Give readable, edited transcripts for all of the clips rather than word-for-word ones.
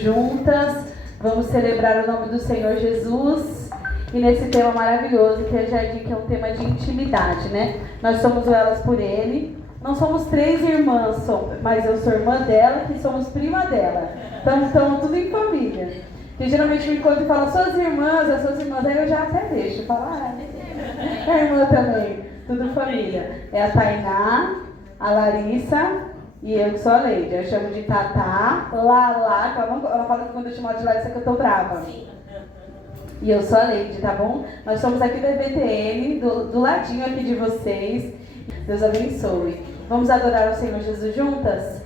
Juntas, vamos celebrar o nome do Senhor Jesus e nesse tema maravilhoso que é Jardim, que é um tema de intimidade, né? Nós somos o Elas por Ele, não somos 3 irmãs, mas eu sou irmã dela e somos prima dela, então estamos tudo em família. Que geralmente me encontro e falo, suas irmãs, aí eu já até deixo, falo, é irmã também, tudo família. É a Tainá, a Larissa e eu que sou a Leide. Eu chamo de Tatá, Lala, que ela fala que quando eu chamo ela de Larissa que eu tô brava. E eu sou a Leide, tá bom? Nós somos aqui da EBTN, do ladinho aqui de vocês. Deus abençoe. Vamos adorar o Senhor Jesus juntas?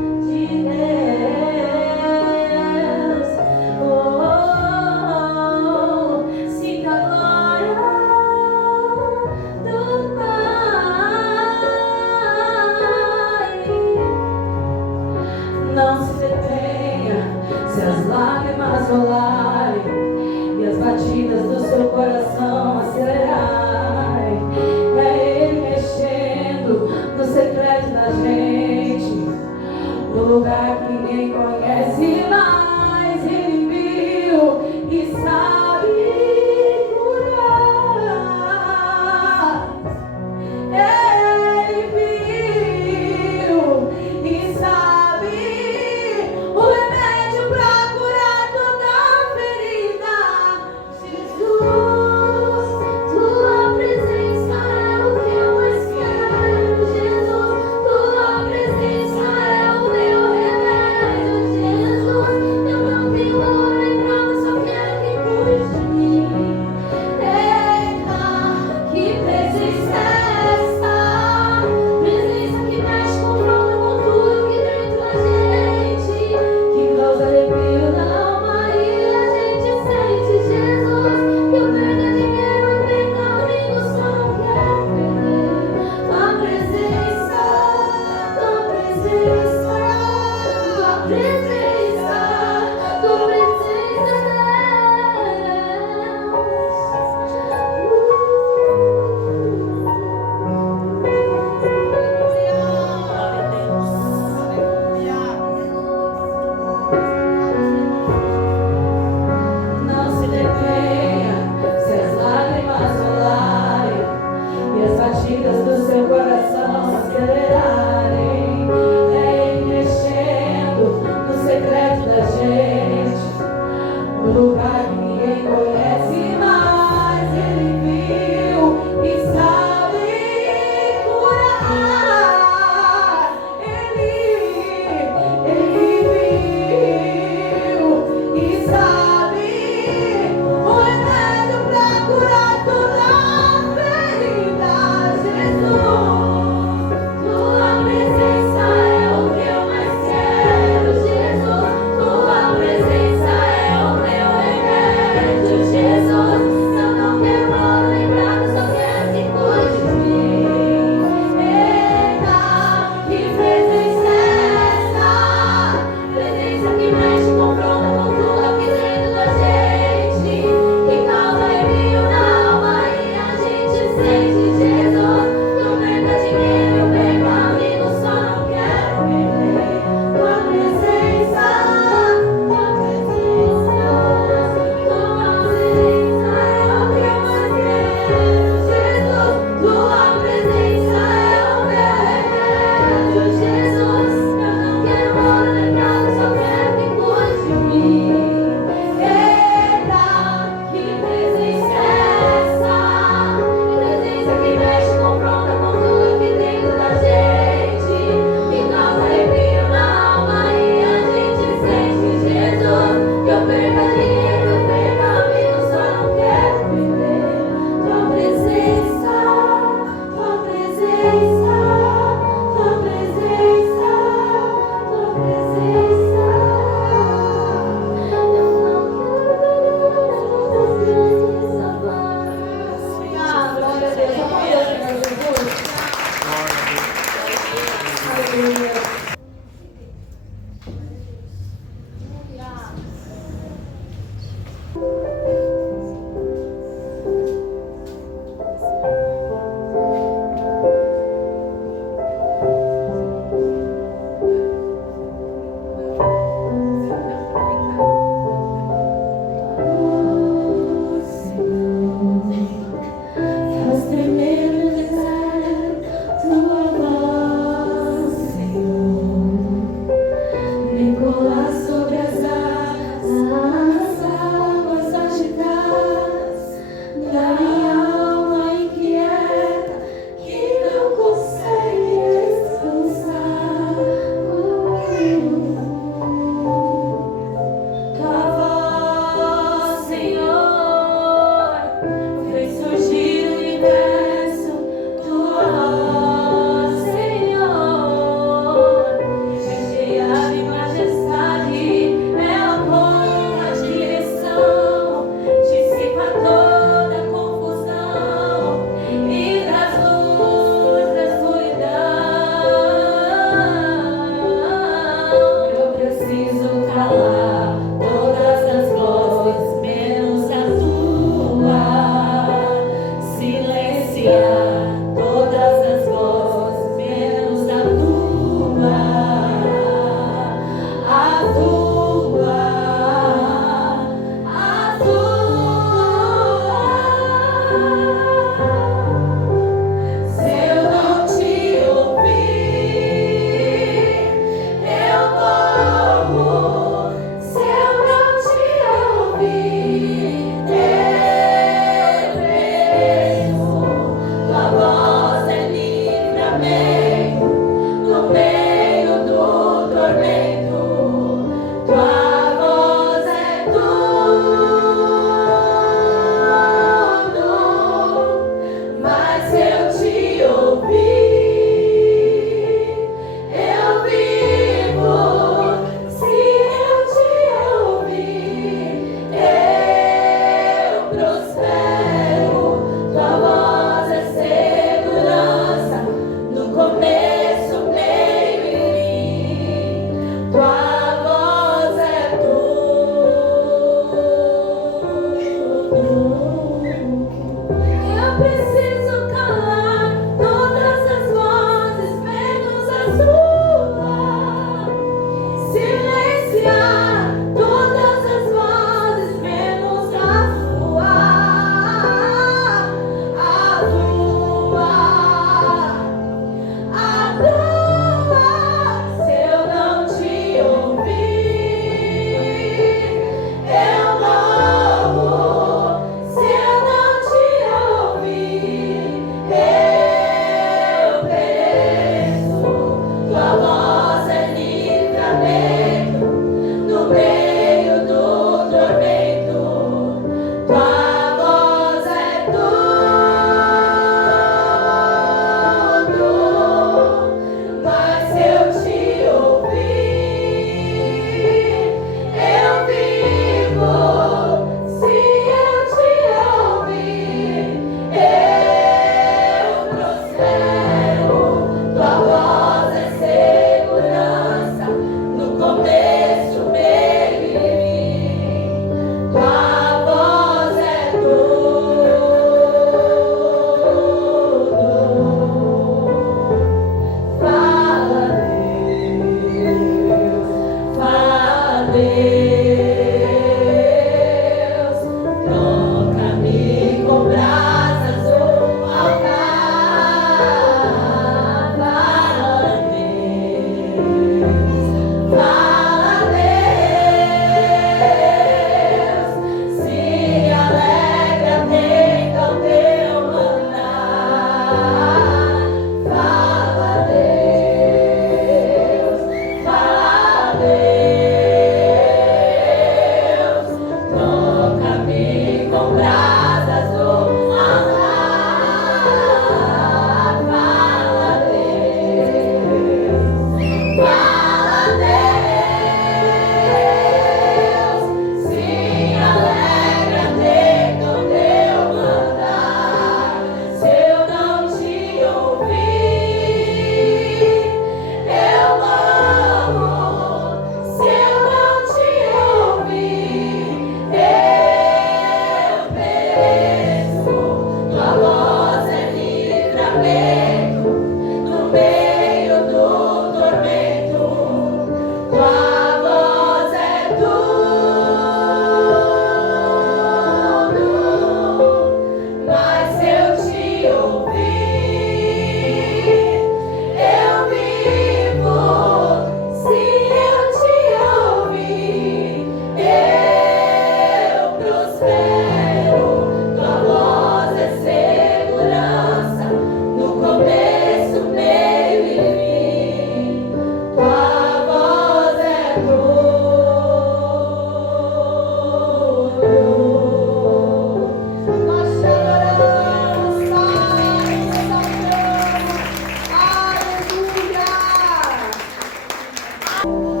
Só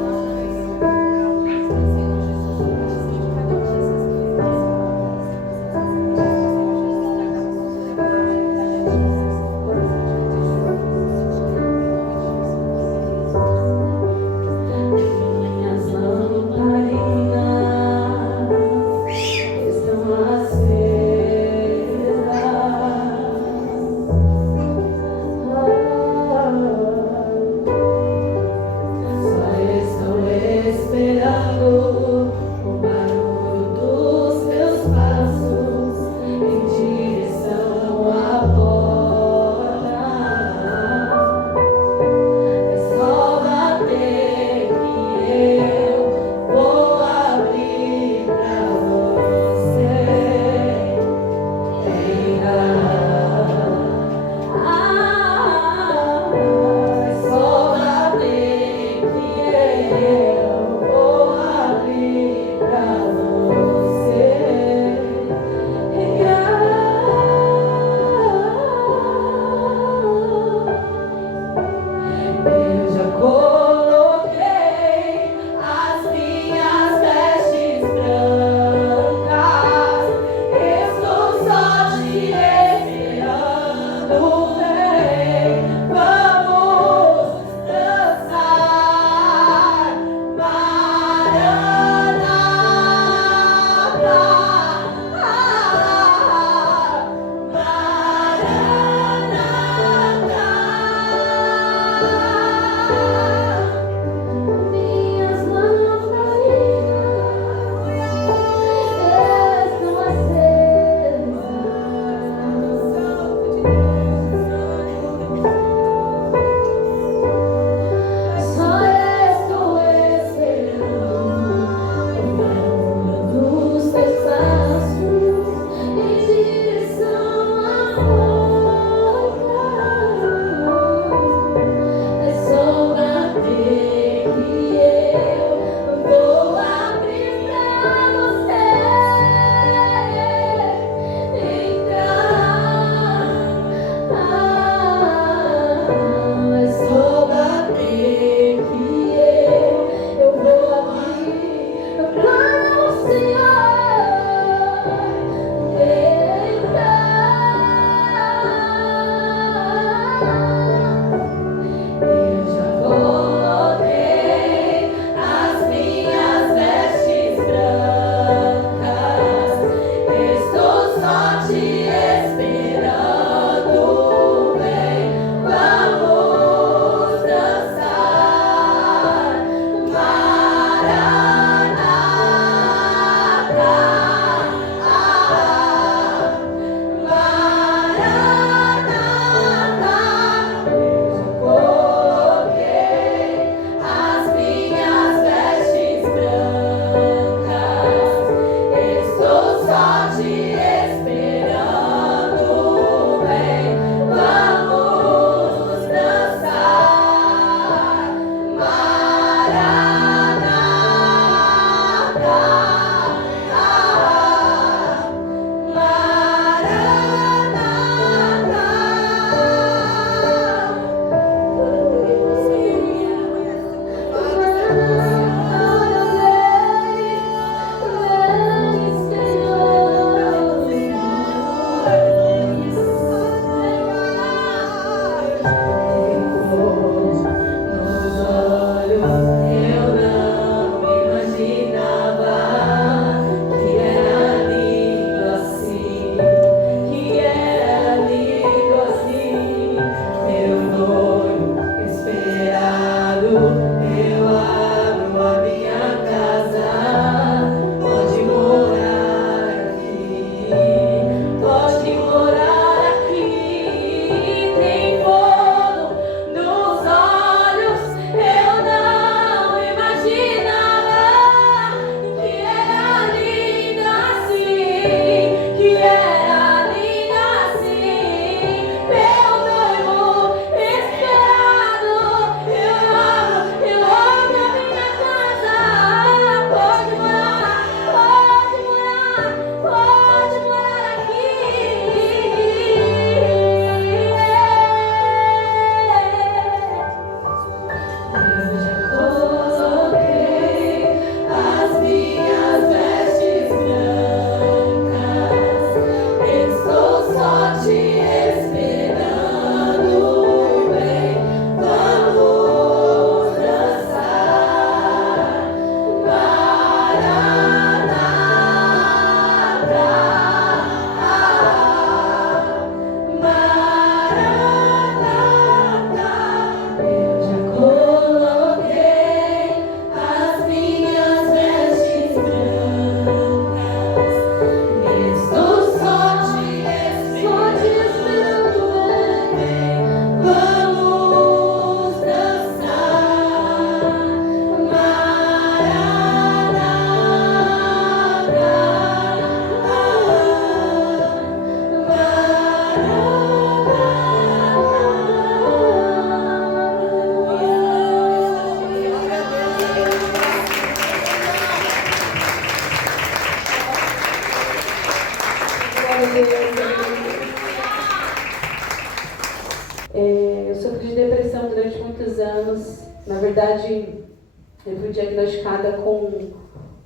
Eu fui diagnosticada com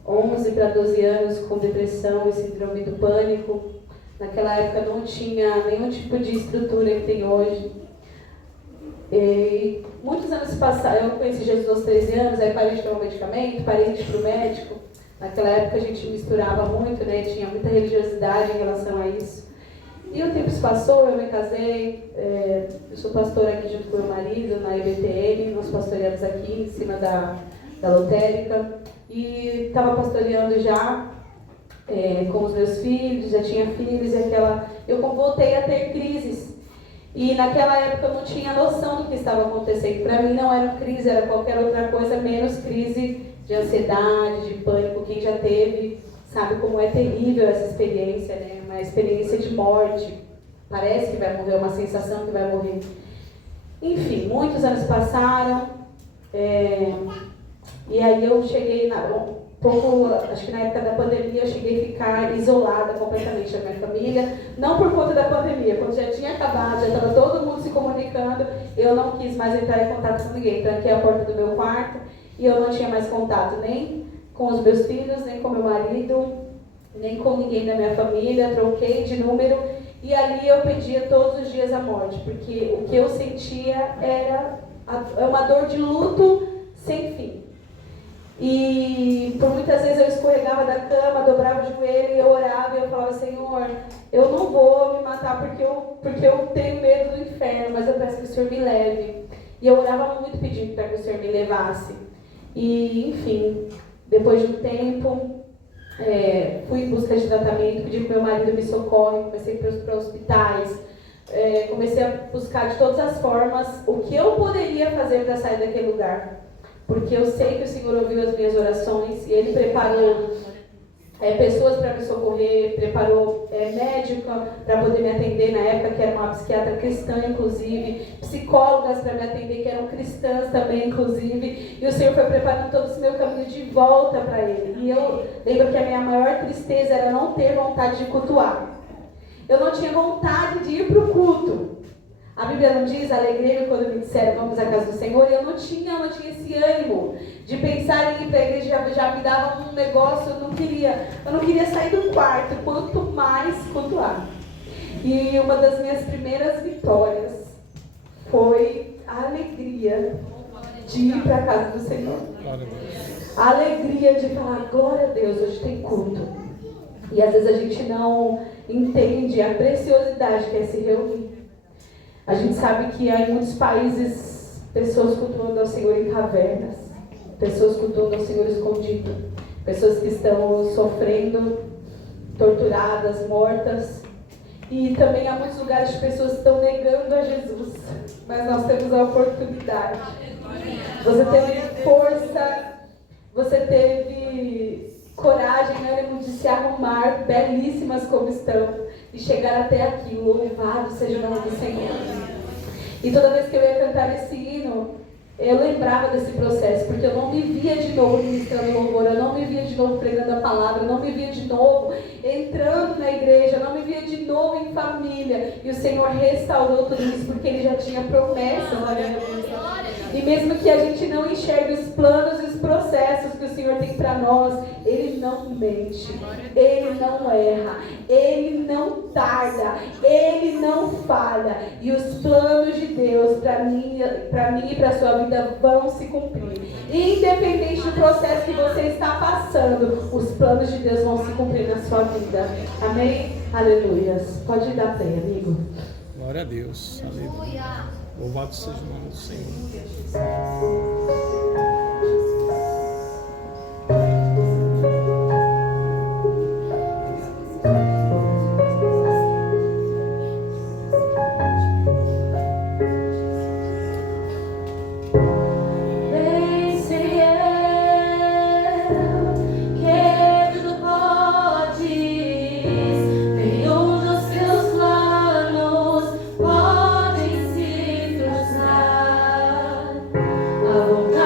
11 para 12 anos com depressão e síndrome do pânico. Naquela época não tinha nenhum tipo de estrutura que tem hoje. E muitos anos passaram, eu conheci Jesus aos 13 anos, aí parei de tomar medicamento, parei de ir para o médico. Naquela época a gente misturava muito, né? Tinha muita religiosidade em relação a isso. E o tempo se passou, eu me casei, eu sou pastora aqui junto com meu marido, na EBTM, nós pastoreamos aqui em cima da lotérica. E estava pastoreando já com os meus filhos, já tinha filhos, eu voltei a ter crises. E naquela época eu não tinha noção do que estava acontecendo. Para mim não era crise, era qualquer outra coisa, menos crise de ansiedade, de pânico. Quem já teve sabe como é terrível essa experiência, né? Uma experiência de morte. Parece que vai morrer, uma sensação que vai morrer. Enfim, muitos anos passaram. E aí eu cheguei, acho que na época da pandemia, eu cheguei a ficar isolada completamente da minha família. Não por conta da pandemia, quando já tinha acabado, já estava todo mundo se comunicando, eu não quis mais entrar em contato com ninguém. Tranquei a porta do meu quarto e eu não tinha mais contato nem com os meus filhos, nem com meu marido, nem com ninguém da minha família. Troquei de número e ali eu pedia todos os dias a morte, porque o que eu sentia era uma dor de luto sem fim. E por muitas vezes eu escorregava da cama, dobrava o joelho e eu orava e eu falava: Senhor, eu não vou me matar porque eu tenho medo do inferno, mas eu peço que o Senhor me leve. E eu orava muito pedindo para que o Senhor me levasse. E enfim, depois de um tempo, fui em busca de tratamento, pedi para o meu marido me socorre, comecei para hospitais, comecei a buscar de todas as formas o que eu poderia fazer para sair daquele lugar. Porque eu sei que o Senhor ouviu as minhas orações e Ele preparou pessoas para me socorrer, preparou médica para poder me atender na época, que era uma psiquiatra cristã, inclusive, psicólogas para me atender, que eram cristãs também, inclusive, e o Senhor foi preparando todo esse meu caminho de volta para Ele. E eu lembro que a minha maior tristeza era não ter vontade de cultuar. Eu não tinha vontade de ir para o culto. A Bíblia não diz, alegrei-me quando me disseram vamos à casa do Senhor, e eu não tinha esse ânimo de pensar em ir para a igreja, já me dava um negócio, eu não queria sair do quarto, quanto mais cultuar. E uma das minhas primeiras vitórias foi a alegria de ir para a casa do Senhor. A alegria de falar, glória a Deus, hoje tem culto. E às vezes a gente não entende a preciosidade que é se reunir. A gente sabe que há em muitos países pessoas cultuando ao Senhor em cavernas, pessoas cultuando ao Senhor escondido, pessoas que estão sofrendo, torturadas, mortas. E também há muitos lugares que pessoas estão negando a Jesus, mas nós temos a oportunidade. Você teve força, você teve coragem, ânimo de se arrumar, belíssimas como estão, e chegar até aqui. Louvado seja o nome do Senhor. E toda vez que eu ia cantar esse hino, eu lembrava desse processo, porque eu não me via de novo ministrando louvor, eu não me via de novo pregando a palavra, eu não me via de novo entrando na igreja, eu não me via de novo em família. E o Senhor restaurou tudo isso, porque Ele já tinha promessas. E mesmo que a gente não enxergue os planos e os processos que o Senhor tem para nós, Ele não mente, Ele não erra, Ele não tarda, Ele não falha. E os planos de Deus para mim e para a sua vida vão se cumprir. Independente do processo que você está passando, os planos de Deus vão se cumprir na sua vida. Amém? Aleluias. Pode dar pé, amigo. Glória a Deus. Aleluia. Louvado seja o nome do Senhor. A vontade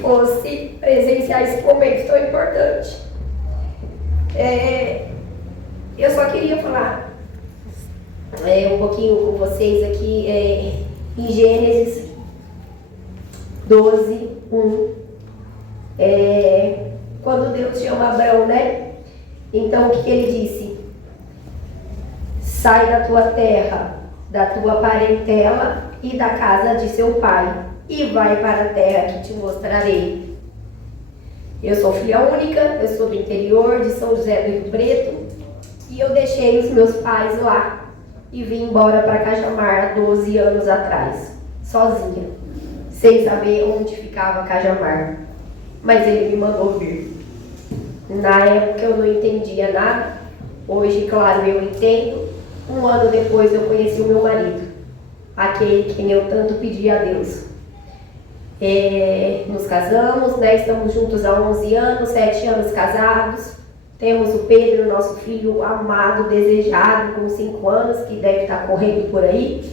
Fosse presenciar esse momento tão importante. Eu só queria falar um pouquinho com vocês aqui em Gênesis 12, 1. Quando Deus chama Abrão, né? Então o que ele disse? Sai da tua terra, da tua parentela e da casa de seu pai, e vai para a terra que te mostrarei. Eu sou filha única, eu sou do interior de São José do Rio Preto, e eu deixei os meus pais lá e vim embora para Cajamar há 12 anos atrás, sozinha, sem saber onde ficava Cajamar. Mas ele me mandou vir. Na época eu não entendia nada, hoje, claro, eu entendo. Um ano depois eu conheci o meu marido, aquele quem eu tanto pedi a Deus. Nos casamos, né? Estamos juntos há 11 anos, 7 anos casados. Temos o Pedro, nosso filho amado, desejado, com 5 anos, que deve estar correndo por aí.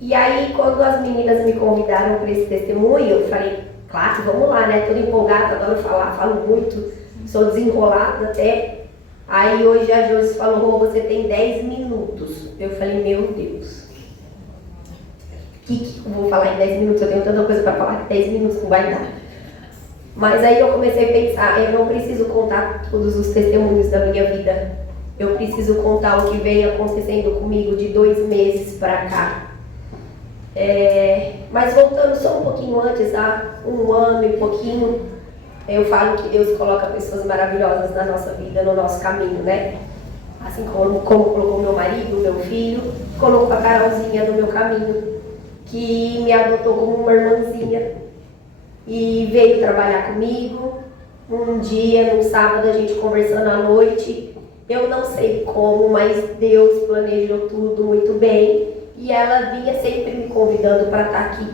E aí, quando as meninas me convidaram para esse testemunho, eu falei, claro, vamos lá, né? Tô empolgada, adoro falar, falo muito, sou desenrolada até. Aí hoje a Josi falou, você tem 10 minutos. Eu falei, meu Deus, o que eu vou falar em 10 minutos? Eu tenho tanta coisa para falar que 10 minutos não vai dar. Mas aí eu comecei a pensar, eu não preciso contar todos os testemunhos da minha vida. Eu preciso contar o que vem acontecendo comigo de 2 meses para cá. Mas voltando só um pouquinho antes, há 1 ano e pouquinho, eu falo que Deus coloca pessoas maravilhosas na nossa vida, no nosso caminho, né? Assim como colocou meu marido, meu filho, colocou a Carolzinha no meu caminho, que me adotou como uma irmãzinha e veio trabalhar comigo. Um dia, num sábado, a gente conversando à noite, eu não sei como, mas Deus planejou tudo muito bem e ela vinha sempre me convidando para estar aqui.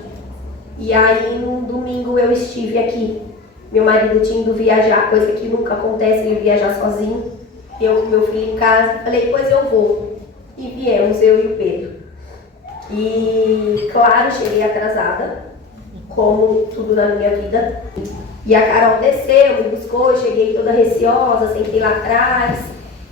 E aí, num domingo, eu estive aqui. Meu marido tinha ido viajar, coisa que nunca acontece, ele viajar sozinho. Eu com meu filho em casa, falei, pois eu vou. E viemos, eu e o Pedro. E, claro, cheguei atrasada, como tudo na minha vida. E a Carol desceu, me buscou, eu cheguei toda receosa, sentei lá atrás.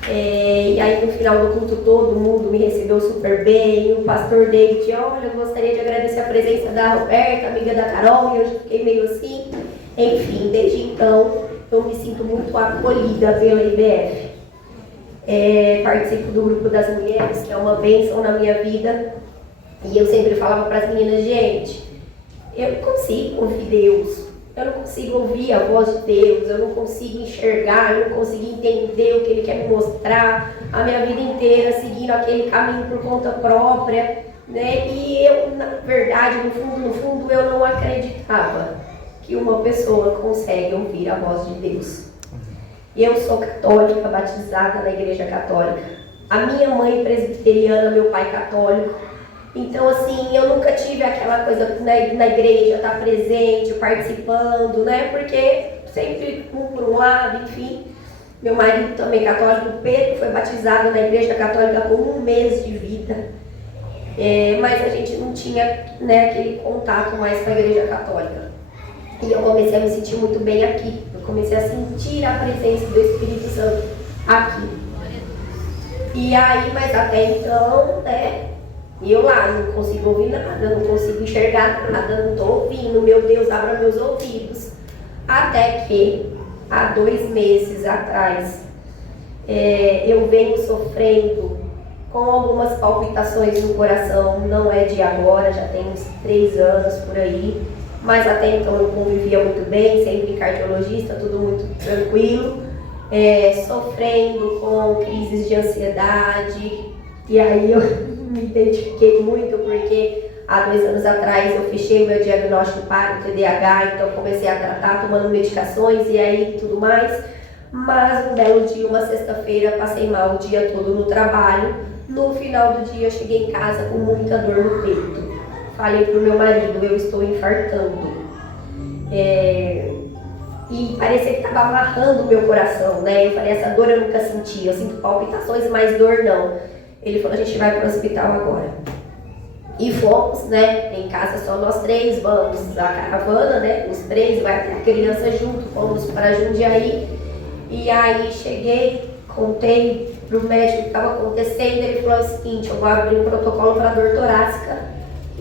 E aí, no final do culto, todo mundo me recebeu super bem. O pastor David, olha, eu gostaria de agradecer a presença da Roberta, amiga da Carol, e eu já fiquei meio assim. Enfim, desde então, eu me sinto muito acolhida pela IBF. Participo do grupo das mulheres, que é uma bênção na minha vida. E eu sempre falava para as meninas, gente, eu não consigo ouvir Deus. Eu não consigo ouvir a voz de Deus, eu não consigo enxergar, eu não consigo entender o que Ele quer me mostrar a minha vida inteira, seguindo aquele caminho por conta própria, né? E eu, na verdade, no fundo, eu não acreditava que uma pessoa consegue ouvir a voz de Deus. Eu sou católica, batizada na Igreja Católica. A minha mãe presbiteriana, meu pai católico. Então, assim, eu nunca tive aquela coisa na igreja, estar presente, participando, né? Porque sempre um por um lado, enfim. Meu marido também católico, o Pedro, foi batizado na Igreja Católica com 1 mês de vida. Mas a gente não tinha, né, aquele contato mais com a Igreja Católica. E eu comecei a me sentir muito bem aqui. Eu comecei a sentir a presença do Espírito Santo aqui. E aí, mas até então, né? E eu lá, não consigo ouvir nada, não consigo enxergar nada, não estou ouvindo, meu Deus, abra meus ouvidos. Até que, há 2 meses atrás, eu venho sofrendo com algumas palpitações no coração, não é de agora, já tem uns 3 anos por aí, mas até então eu convivia muito bem, sempre cardiologista, tudo muito tranquilo, sofrendo com crises de ansiedade, e aí eu me identifiquei muito porque há 2 anos atrás eu fechei o meu diagnóstico para o TDAH, então comecei a tratar tomando medicações e aí tudo mais. Mas um belo dia, uma sexta-feira, passei mal o dia todo no trabalho. No final do dia eu cheguei em casa com muita dor no peito. Falei pro meu marido, eu estou infartando. E parecia que estava amarrando o meu coração, né? Eu falei, essa dor eu nunca senti, eu sinto palpitações, mas dor não. Ele falou, a gente vai para o hospital agora. E fomos, né? Em casa só nós três, vamos à caravana, né? Os três, vai ter a criança junto, fomos para Jundiaí. E aí cheguei, contei pro médico o que estava acontecendo, ele falou o seguinte, eu vou abrir um protocolo para dor torácica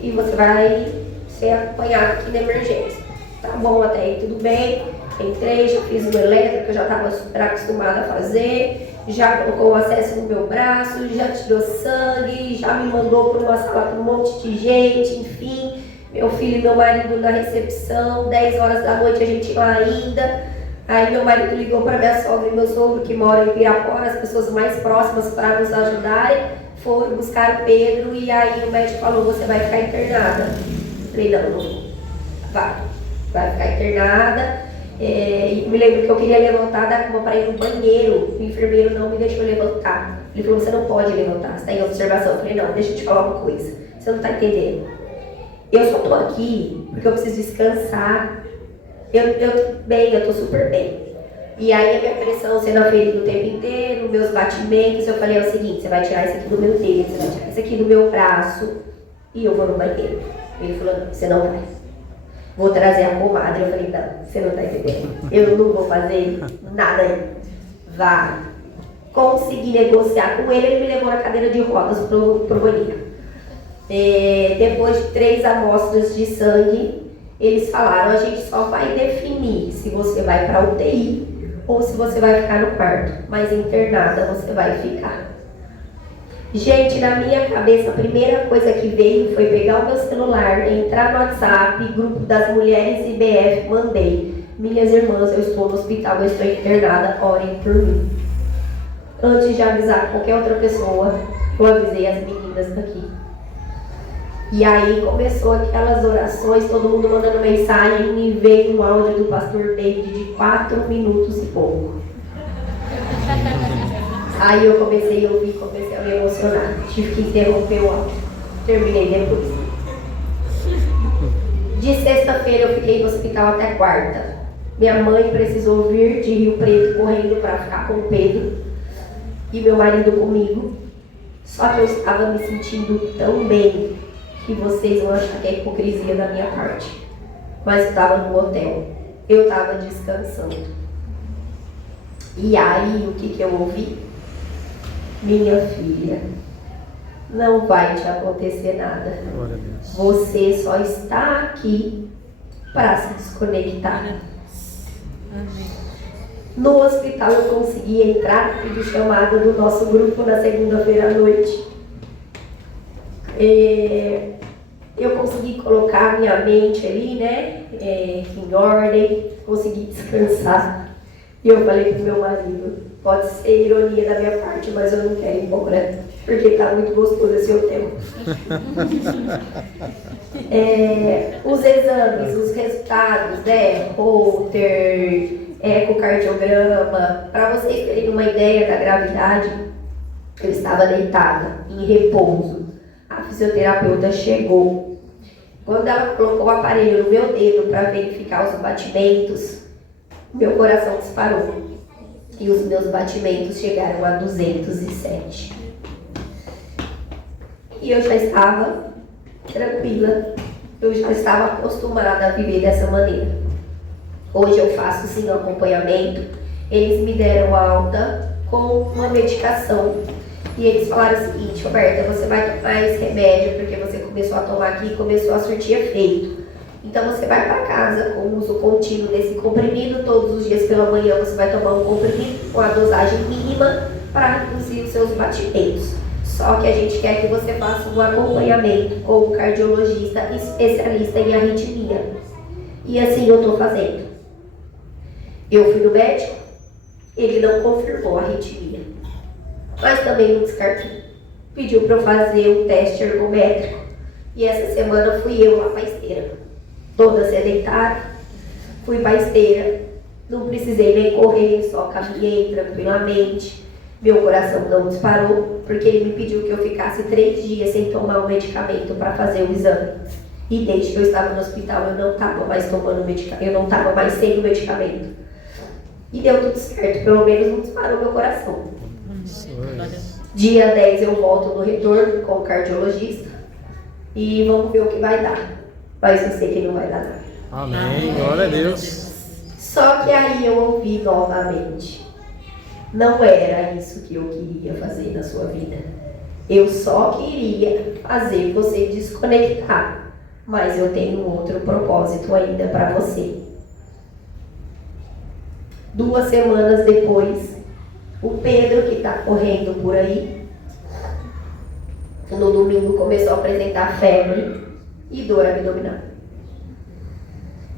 e você vai ser acompanhado aqui na emergência. Tá bom, até aí tudo bem. Entrei, já fiz o elétrico, eu já estava super acostumada a fazer, já colocou o acesso no meu braço, já tirou sangue, já me mandou para uma sala com um monte de gente, enfim. Meu filho e meu marido na recepção, 10 horas da noite a gente lá ainda. Aí meu marido ligou para minha sogra e meu sogro que moram em Pirapora, as pessoas mais próximas para nos ajudarem, foram buscar o Pedro e aí o médico falou, você vai ficar internada. Eu falei, não, vai ficar internada. E me lembro que eu queria levantar da cama para ir no banheiro, o enfermeiro não me deixou levantar. Ele falou, você não pode levantar, você está em observação. Eu falei, não, deixa eu te falar uma coisa, você não está entendendo. Eu só estou aqui porque eu preciso descansar. Eu estou super bem. E aí a minha pressão sendo aferida o tempo inteiro, meus batimentos, eu falei, é o seguinte, você vai tirar isso aqui do meu dedo, você vai tirar isso aqui do meu braço e eu vou no banheiro. Ele falou, não, você não vai. Vou trazer a comadre. Eu falei, não, você não está entendendo. Eu não vou fazer nada aí. Vai. Consegui negociar com ele, ele me levou na cadeira de rodas pro banheiro. Depois de 3 amostras de sangue, eles falaram, a gente só vai definir se você vai para UTI ou se você vai ficar no quarto, mas internada você vai ficar. Gente, na minha cabeça, a primeira coisa que veio foi pegar o meu celular, entrar no WhatsApp, grupo das mulheres IBF, mandei. Minhas irmãs, eu estou no hospital, eu estou internada, orem por mim. Antes de avisar qualquer outra pessoa, eu avisei as meninas daqui. E aí começou aquelas orações, todo mundo mandando mensagem, me veio um áudio do pastor David de 4 minutos e pouco. Aí eu comecei a ouvir, comecei a me emocionar. Tive que interromper o áudio. Terminei depois. De sexta-feira eu fiquei no hospital até quarta. Minha mãe precisou vir de Rio Preto correndo para ficar com o Pedro e meu marido comigo. Só que eu estava me sentindo tão bem que vocês vão achar que é hipocrisia da minha parte. Mas eu estava no hotel. Eu estava descansando. E aí, o que eu ouvi? Minha filha, não vai te acontecer nada. Você só está aqui para se desconectar. No hospital eu consegui entrar e pedi chamada do nosso grupo na segunda-feira à noite. Eu consegui colocar minha mente ali, né, em ordem, consegui descansar. E eu falei pro meu marido, pode ser ironia da minha parte, mas eu não quero ir embora, porque tá muito gostoso esse hotel. Os exames, os resultados, né, Holter, ecocardiograma, para vocês terem uma ideia da gravidade, eu estava deitada, em repouso. A fisioterapeuta chegou. Quando ela colocou o aparelho no meu dedo para verificar os batimentos, meu coração disparou. E os meus batimentos chegaram a 207. E eu já estava tranquila. Eu já estava acostumada a viver dessa maneira. Hoje eu faço sim o acompanhamento. Eles me deram alta com uma medicação. E eles falaram o seguinte, Roberta, você vai tomar esse remédio porque você começou a tomar aqui e começou a surtir efeito. Então você vai para casa com o uso contínuo desse comprimido, todos os dias pela manhã você vai tomar um comprimido com a dosagem mínima para reduzir os seus batimentos. Só que a gente quer que você faça um acompanhamento com um cardiologista especialista em arritmia. E assim eu estou fazendo. Eu fui no médico, ele não confirmou a arritmia, mas também não descartou. Pediu para eu fazer um teste ergométrico e essa semana fui eu lá para a esteira. Toda sedentária, fui para a esteira, não precisei nem correr, só caminhei tranquilamente. Meu coração não disparou, porque ele me pediu que eu ficasse 3 dias sem tomar o medicamento para fazer o exame. E desde que eu estava no hospital, eu não estava mais tomando medicamento, eu não estava mais sem o medicamento. E deu tudo certo, pelo menos não disparou meu coração. Dia 10 eu volto no retorno com o cardiologista e vamos ver o que vai dar. Mas eu sei que não vai dar nada. Amém. Glória a Deus. Só que aí eu ouvi novamente. Não era isso que eu queria fazer na sua vida. Eu só queria fazer você desconectar. Mas eu tenho outro propósito ainda para você. 2 semanas depois, o Pedro, que está correndo por aí, no domingo começou a apresentar febre e dor abdominal.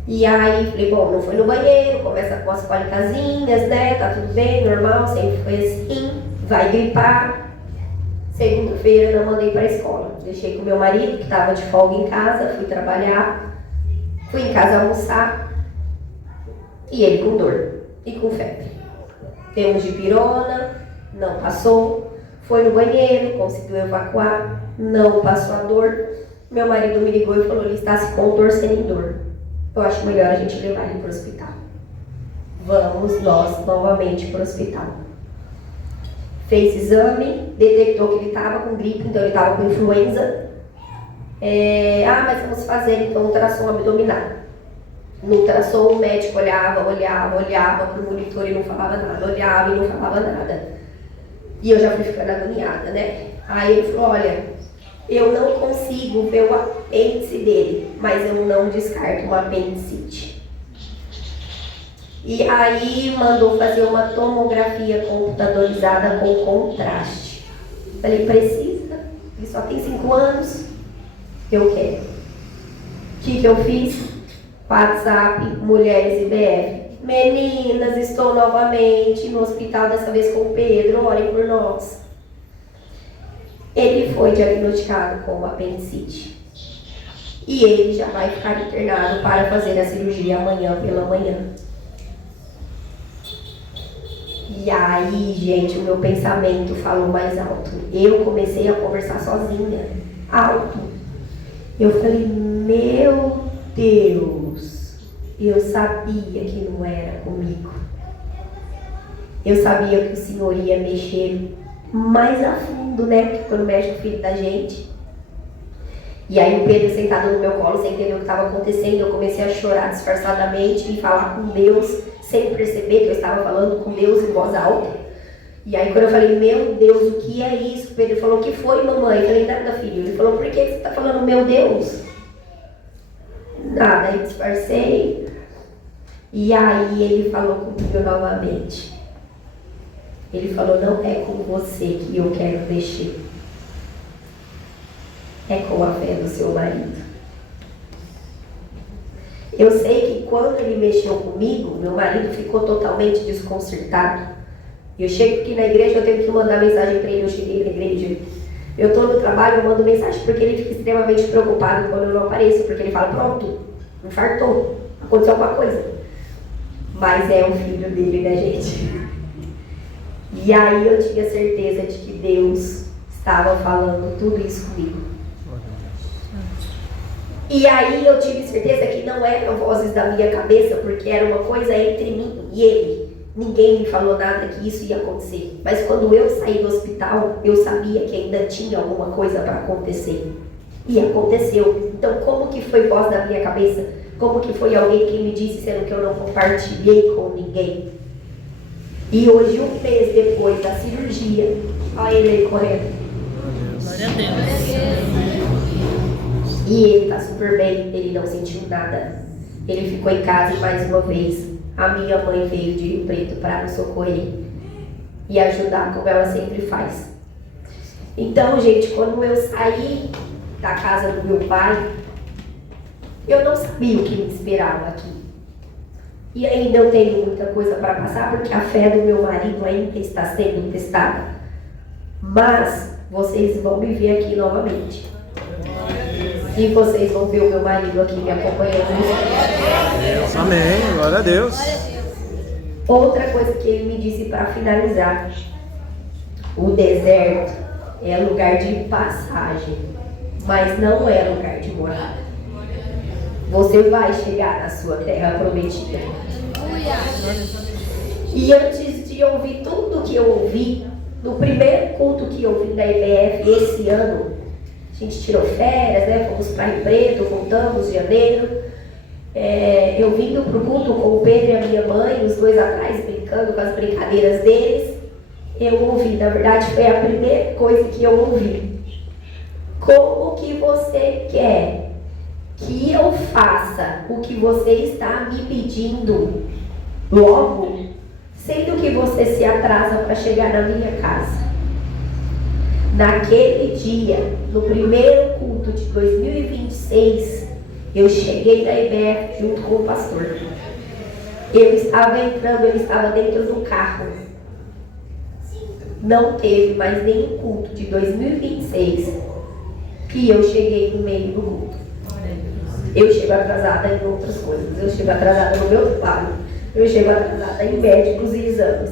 E aí, falei, bom, não foi no banheiro, começa com as cólicazinhas, né? Tá tudo bem, normal, sempre foi assim, vai gripar. Segunda-feira eu mandei para a escola. Deixei com meu marido, que estava de folga em casa, fui trabalhar, fui em casa almoçar, e ele com dor e com febre. Temos dipirona, não passou. Foi no banheiro, conseguiu evacuar, não passou a dor. Meu marido me ligou e falou, ele está se contorcendo em dor. Eu acho melhor a gente levar ele para o hospital. Vamos nós novamente para o hospital. Fez exame, detectou que ele estava com gripe, então ele estava com influenza. Mas vamos fazer então ultrassom abdominal. No ultrassom o médico olhava para o monitor e não falava nada, olhava e não falava nada. E eu já fui ficando agoniada, né? Aí ele falou, olha, eu não consigo ver o apêndice dele, mas eu não descarto uma apendicite. E aí mandou fazer uma tomografia computadorizada com contraste. Falei, precisa? Ele só tem 5 anos. Eu quero. O que eu fiz? WhatsApp, Mulheres IBF. Meninas, estou novamente no hospital, dessa vez com o Pedro, orem por nós. Ele foi diagnosticado com apendicite. E ele já vai ficar internado para fazer a cirurgia amanhã pela manhã. E aí, gente, o meu pensamento falou mais alto. Eu comecei a conversar sozinha, alto. Eu falei, meu Deus, eu sabia que não era comigo. Eu sabia que o Senhor ia mexer mais a fundo, né? Porque quando mexe com o filho da gente. E aí o Pedro sentado no meu colo, sem entender o que estava acontecendo, eu comecei a chorar disfarçadamente e falar com Deus, sem perceber que eu estava falando com Deus em voz alta. E aí quando eu falei, meu Deus, o que é isso? O Pedro falou, o que foi, mamãe? Eu falei, nada, filho. Ele falou, por que você está falando, meu Deus? Nada, aí disfarcei. E aí ele falou comigo novamente. Ele falou, não é com você que eu quero mexer. É com a fé do seu marido. Eu sei que quando ele mexeu comigo, meu marido ficou totalmente desconcertado. Eu chego aqui na igreja, eu tenho que mandar mensagem para ele, eu cheguei na igreja. Eu estou no trabalho, eu mando mensagem porque ele fica extremamente preocupado quando eu não apareço, porque ele fala, pronto, infartou, aconteceu alguma coisa. Mas é o filho dele, né, gente? E aí eu tinha certeza de que Deus estava falando tudo isso comigo. E aí eu tive certeza que não eram vozes da minha cabeça, porque era uma coisa entre mim e ele. Ninguém me falou nada que isso ia acontecer. Mas quando eu saí do hospital, eu sabia que ainda tinha alguma coisa para acontecer. E aconteceu. Então como que foi voz da minha cabeça? Como que foi alguém que me disse, sendo que eu não compartilhei com ninguém? E hoje, 1 mês depois da cirurgia, olha ele aí correndo. Glória a Deus. E ele está super bem, ele não sentiu nada. Ele ficou em casa e mais uma vez a minha mãe veio de Rio Preto para nos socorrer e ajudar como ela sempre faz. Então, gente, quando eu saí da casa do meu pai, eu não sabia o que me esperava aqui. E ainda eu tenho muita coisa para passar, porque a fé do meu marido ainda está sendo testada. Mas vocês vão me ver aqui novamente. E vocês vão ver o meu marido aqui me acompanhando. Amém, glória a Deus. Outra coisa que ele me disse para finalizar: o deserto é lugar de passagem, mas não é lugar de morada. Você vai chegar na sua terra prometida. E antes de ouvir tudo que eu ouvi, No primeiro culto que eu vim da IBF esse ano, a gente tirou férias, né? Fomos para Rio Preto, voltamos em janeiro. Eu vindo para o culto com o Pedro e a minha mãe, os dois atrás brincando com as brincadeiras deles. Eu ouvi, na verdade foi a primeira coisa que eu ouvi. Como que você quer que eu faça o que você está me pedindo logo, sendo que você se atrasa para chegar na minha casa? Naquele dia, no primeiro culto de 2026, eu cheguei na IBF junto com o pastor. Eu estava entrando, ele estava dentro do carro. Não teve mais nenhum culto de 2026 que eu cheguei no meio do culto. Eu chego atrasada em outras coisas. Eu chego atrasada no meu trabalho. Eu chego atrasada em médicos e exames.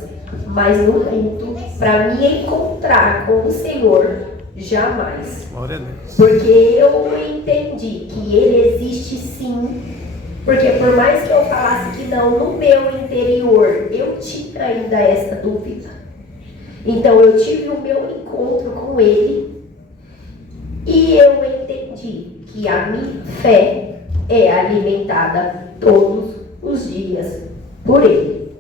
Mas no culto, para me encontrar com o Senhor, jamais. Glória a Deus. Porque eu entendi que Ele existe sim. Porque por mais que eu falasse que não, no meu interior, eu tinha ainda essa dúvida. Então eu tive o meu encontro com Ele e eu entendi que a minha fé é alimentada todos os dias por Ele.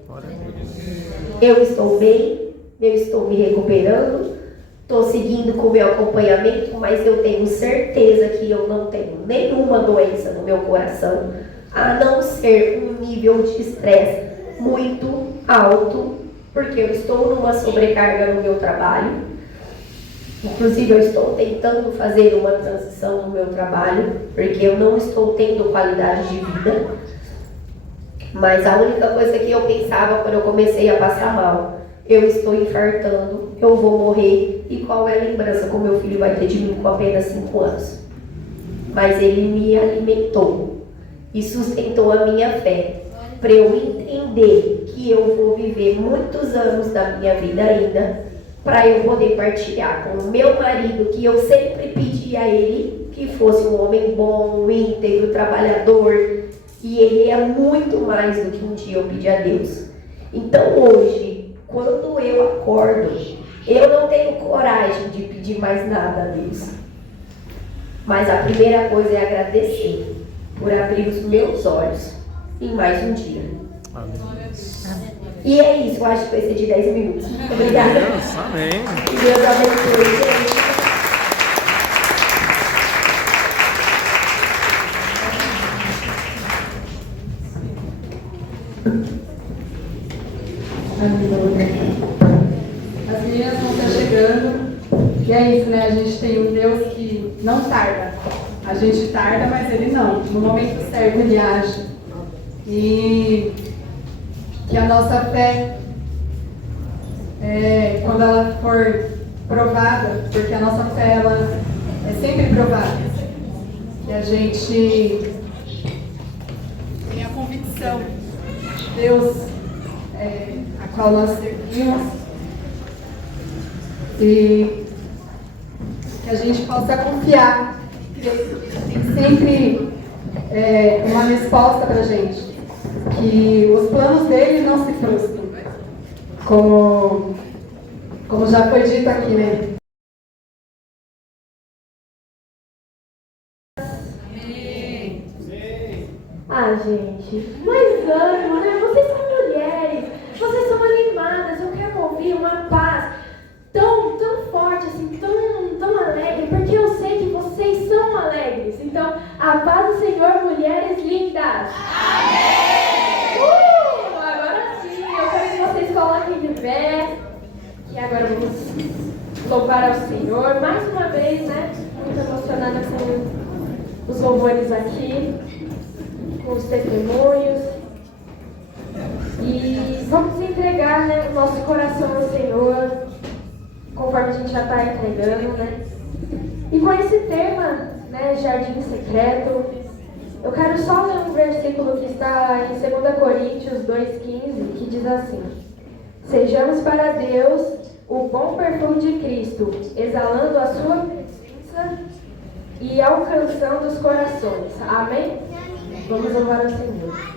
Eu estou bem, eu estou me recuperando, estou seguindo com o meu acompanhamento, mas eu tenho certeza que eu não tenho nenhuma doença no meu coração, a não ser um nível de estresse muito alto, porque eu estou numa sobrecarga no meu trabalho. Inclusive eu estou tentando fazer uma transição no meu trabalho, porque eu não estou tendo qualidade de vida. Mas a única coisa que eu pensava quando eu comecei a passar mal, eu estou infartando, eu vou morrer, e qual é a lembrança que o meu filho vai ter de mim com apenas 5 anos? Mas ele me alimentou e sustentou a minha fé, para eu entender que eu vou viver muitos anos da minha vida ainda, para eu poder partilhar com o meu marido, que eu sempre pedi a ele que fosse um homem bom, íntegro, trabalhador, e ele é muito mais do que um dia eu pedi a Deus. Então hoje, quando eu acordo, eu não tenho coragem de pedir mais nada a Deus. Mas a primeira coisa é agradecer por abrir os meus olhos em mais um dia. Amém. E é isso, eu acho que vai ser de 10 minutos. Muito obrigada. Deus, amém. Que Deus abençoe, gente. As meninas vão estar chegando. E é isso, né? A gente tem um Deus que não tarda. A gente tarda, mas Ele não. No momento certo Ele age. E que a nossa fé, quando ela for provada, porque a nossa fé ela é sempre provada, que a gente tem a convicção de Deus a qual nós servimos, e que a gente possa confiar que Deus tem sempre uma resposta para a gente, que os planos dele não se frustrem, como já foi dito aqui, né? Ah, gente, mais ânimo, né? Vocês são mulheres, vocês são animadas, eu quero ouvir uma paz tão forte, assim, tão alegre, porque eu sei que vocês são alegres. Então, a paz do Senhor, mulheres lindas. Amém! Agora sim, eu quero que vocês coloquem de pé, e agora vamos louvar ao Senhor, mais uma vez, né? Muito emocionada com os louvores aqui, com os testemunhos, e vamos entregar, né, o nosso coração ao Senhor, conforme a gente já está entregando, né? E com esse tema, né, Jardim Secreto, eu quero só ler um versículo que está em 2 Coríntios 2,15, que diz assim: sejamos para Deus o bom perfume de Cristo, exalando a sua presença e alcançando os corações. Amém? Vamos louvar ao Senhor.